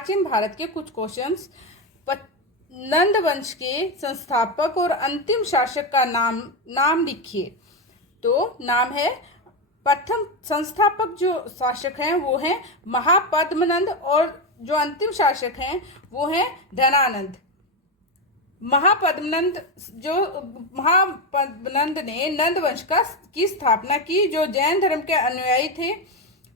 प्राचीन भारत के कुछ क्वेश्चंस। नंद वंश के संस्थापक और अंतिम शासक का नाम लिखिए। तो नाम है, प्रथम संस्थापक जो शासक हैं वो हैं महापद्मनंद, और जो अंतिम शासक हैं वो हैं धनानंद। महापद्मनंद ने नंद वंश की स्थापना की, जो जैन धर्म के अनुयायी थे।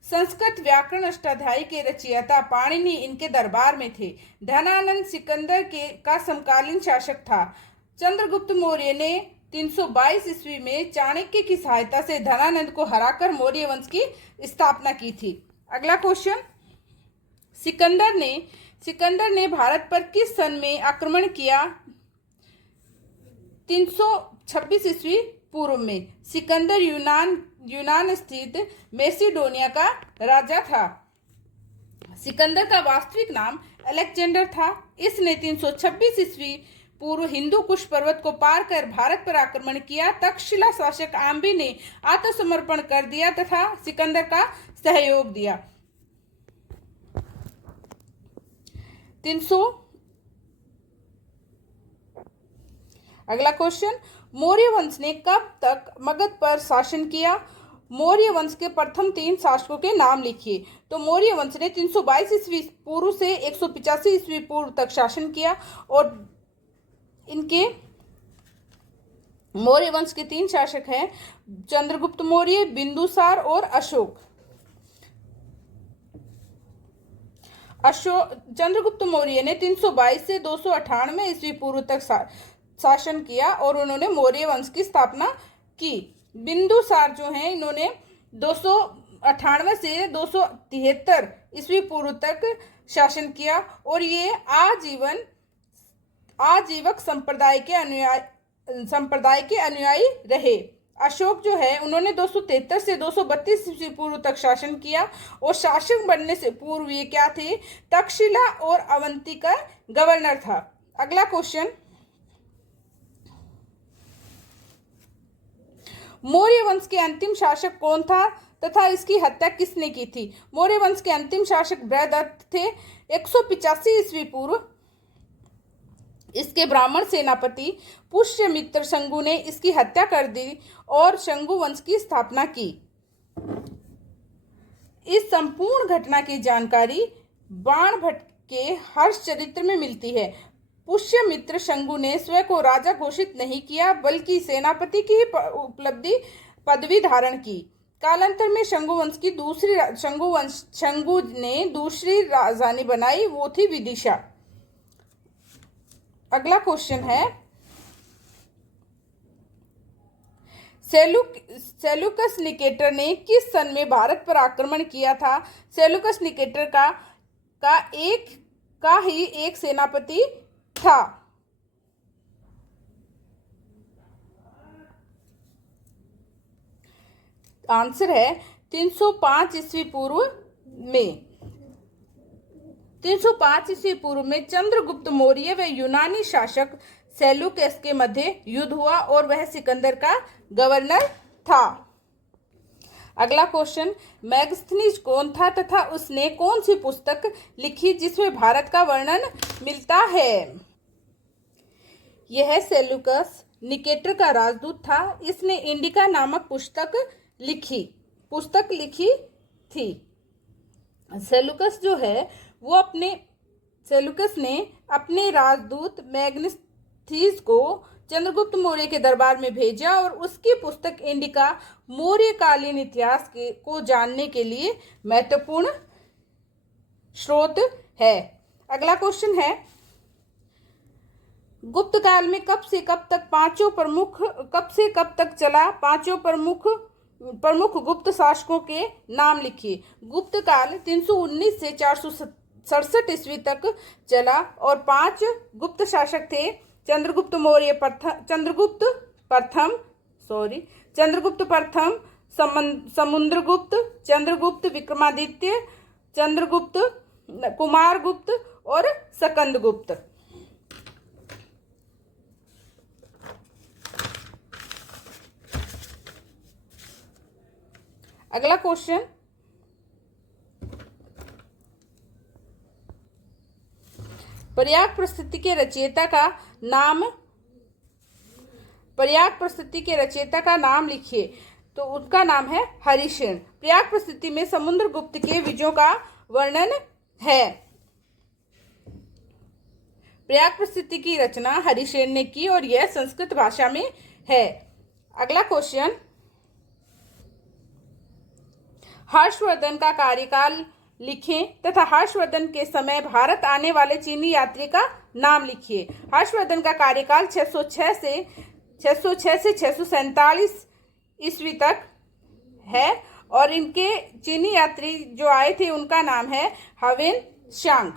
संस्कृत व्याकरण अष्टाध्यायी के रचयिता पाणिनि इनके दरबार में थे। धनानंद सिकंदर का समकालीन शासक था। चंद्रगुप्त मौर्य ने 322 ईस्वी में चाणक्य की सहायता से धनानंद को हराकर मौर्य वंश की स्थापना की थी। अगला क्वेश्चन, सिकंदर ने भारत पर किस सन में आक्रमण किया? 326 ईस्वी पूर्व में। सिकंदर यूनान स्थित मैसिडोनिया का राजा था। सिकंदर का वास्तविक नाम अलेक्जेंडर था। इसने 326 ईस्वी पूर्व हिंदू कुश पर्वत को पार कर भारत पर आक्रमण किया। तक्षशिला शासक आम्बी ने आत्मसमर्पण कर दिया तथा सिकंदर का सहयोग दिया। 300। अगला क्वेश्चन, मौर्य वंश ने कब तक मगध पर शासन किया? मौर्य वंश के प्रथम 3 शासकों के नाम लिखिए। तो मौर्य वंश ने 322 ईस्वी पूर्व से 185 ईस्वी पूर्व तक शासन किया, और इनके मौर्य वंश के 3 शासक हैं चंद्रगुप्त मौर्य, बिंदुसार और अशोक। चंद्रगुप्त मौर्य ने 322 से 298 ईस्वी पूर्व तक शासन किया और उन्होंने मौर्य वंश की स्थापना की। बिंदुसार जो हैं इन्होंने 298 से 273 ईस्वी पूर्व तक शासन किया और ये आजीवक संप्रदाय के अनुयायी रहे। अशोक जो है उन्होंने 273 से 232 ईस्वी पूर्व तक शासन किया और शासक बनने से पूर्व ये क्या थे? तक्षशिला और अवंती का गवर्नर था। अगला क्वेश्चन, मौर्य वंश के अंतिम शासक कौन था तथा इसकी हत्या किसने की थी? मौर्य वंश के अंतिम शासक बृहदत्त थे। 185 ईस्वी पूर्व इसके ब्राह्मण सेनापति पुष्यमित्र शंगु ने इसकी हत्या कर दी और शंगु वंश की स्थापना की। इस संपूर्ण घटना की जानकारी बाणभट्ट के हर्षचरित्र में मिलती है। पुष्यमित्र शंगु ने स्वयं को राजा घोषित नहीं किया बल्कि सेनापति की पदवी धारण की। कालांतर में शंगु ने दूसरी राजधानी बनाई, वो थी विदिशा। अगला क्वेश्चन है, सेलुकस निकेटर ने किस सन में भारत पर आक्रमण किया था? सेलुकस निकेटर का ही एक सेनापति था। आंसर है 305 ईस्वी पूर्व में। 305 ईस्वी पूर्व में चंद्रगुप्त मौर्य व यूनानी शासक सेलुकस के मध्य युद्ध हुआ और वह सिकंदर का गवर्नर था। अगला क्वेश्चन, मैगस्थनीज कौन था तथा उसने कौन सी पुस्तक लिखी जिसमें भारत का वर्णन मिलता है? यह सेलुकस निकेटर का राजदूत था। इसने इंडिका नामक पुस्तक लिखी थी। सेलुकस ने अपने राजदूत मैग्नेस्थीज को चंद्रगुप्त मौर्य के दरबार में भेजा और उसकी पुस्तक इंडिका मौर्यकालीन इतिहास को जानने के लिए महत्वपूर्ण स्रोत है। अगला क्वेश्चन है, गुप्त काल में कब से कब तक चला पांचों प्रमुख गुप्त शासकों के नाम लिखिए। गुप्त काल 319 से 467 ईस्वी तक चला और 5 गुप्त शासक थे। चंद्रगुप्त प्रथम, समुद्रगुप्त, चंद्रगुप्त विक्रमादित्य, चंद्रगुप्त, कुमारगुप्त और स्कंदगुप्त। अगला क्वेश्चन, पर्याप्त प्रस्तुति के रचयिता का नाम लिखिए। तो उसका नाम है हरिसेन। पर्याप्त प्रस्तुति में समुद्रगुप्त के विजयों का वर्णन है। पर्याप्त प्रस्तुति की रचना हरिसेन ने की और यह संस्कृत भाषा में है। अगला क्वेश्चन, हर्षवर्धन का कार्यकाल लिखें तथा हर्षवर्धन के समय भारत आने वाले चीनी यात्री का नाम लिखिए। हर्षवर्धन का कार्यकाल 606 से 647 ईस्वी तक है और इनके चीनी यात्री जो आए थे उनका नाम है हवेन सांग।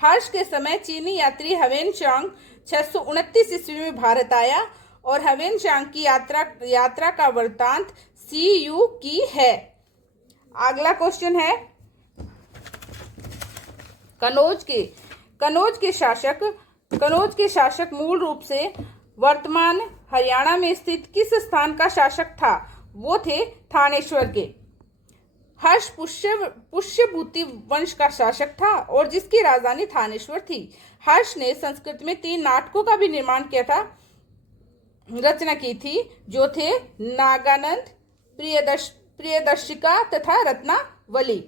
हर्ष के समय चीनी यात्री हवेन सांग 629 ईस्वी में भारत आया और हवेन सांग की यात्रा का वृत्तांत CU की है। अगला क्वेश्चन है, कनौज के शासक मूल रूप से वर्तमान हरियाणा में स्थित किस स्थान का शासक था? वो थे थानेश्वर के। हर्ष पुष्यभूति वंश का शासक था और जिसकी राजधानी थानेश्वर थी। हर्ष ने संस्कृत में 3 नाटकों का भी निर्माण किया था, रचना की थी, जो थे नागानंद, प्रियदर्शिका तथा रत्नावली।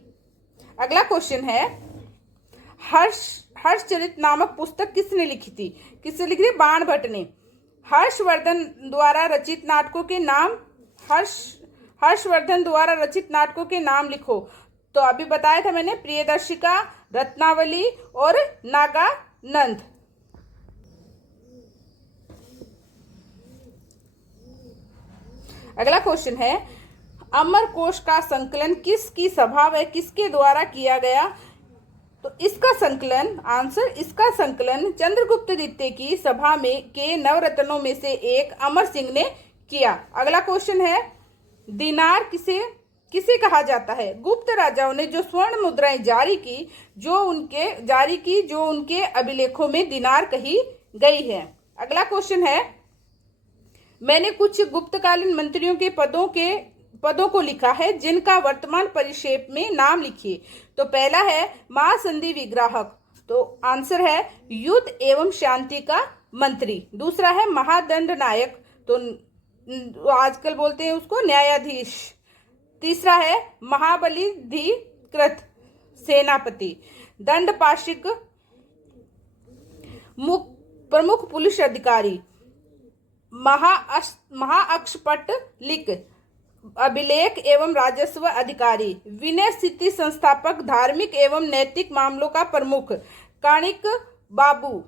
अगला क्वेश्चन है, हर्षचरित नामक पुस्तक किसने लिखी थी? किसने लिखी थी? बाण भट्ट ने। हर्षवर्धन द्वारा रचित नाटकों के नाम लिखो। तो अभी बताया था मैंने, प्रियदर्शिका, रत्नावली और नागानंद। अगला क्वेश्चन है, अमरकोश का संकलन किसकी सभा व किसके द्वारा किया गया? तो इसका संकलन चंद्रगुप्त द्वितीय की सभा में के नवरत्नों में से एक अमर सिंह ने किया। अगला क्वेश्चन है, दिनार किसे कहा जाता है? गुप्त राजाओं ने जो स्वर्ण मुद्राएं जारी की जो उनके अभिलेखों में दिनार कही गई है। अगला क्वेश्चन है, मैंने कुछ गुप्तकालीन मंत्रियों के पदों को लिखा है जिनका वर्तमान परिक्षेप में नाम लिखिए। तो पहला है महासंधि विग्राहक, तो आंसर है युद्ध एवं शांति का मंत्री। दूसरा है महादंड नायक, तो आजकल बोलते हैं उसको न्यायाधीश। तीसरा है महाबलीधिकृत सेनापति। दंडपाशिक प्रमुख पुलिस अधिकारी। महाअक्षपट लिक अभिलेख एवं राजस्व अधिकारी। विनय स्थिति संस्थापक, धार्मिक एवं नैतिक मामलों का प्रमुख। काणिक बाबू।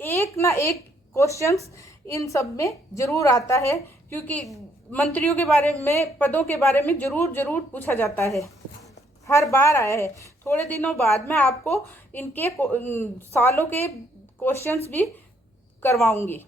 एक ना एक क्वेश्चंस इन सब में जरूर आता है, क्योंकि मंत्रियों के बारे में, पदों के बारे में जरूर पूछा जाता है, हर बार आया है। थोड़े दिनों बाद मैं आपको इनके सालों के क्वेश्चंस भी करवाऊंगी।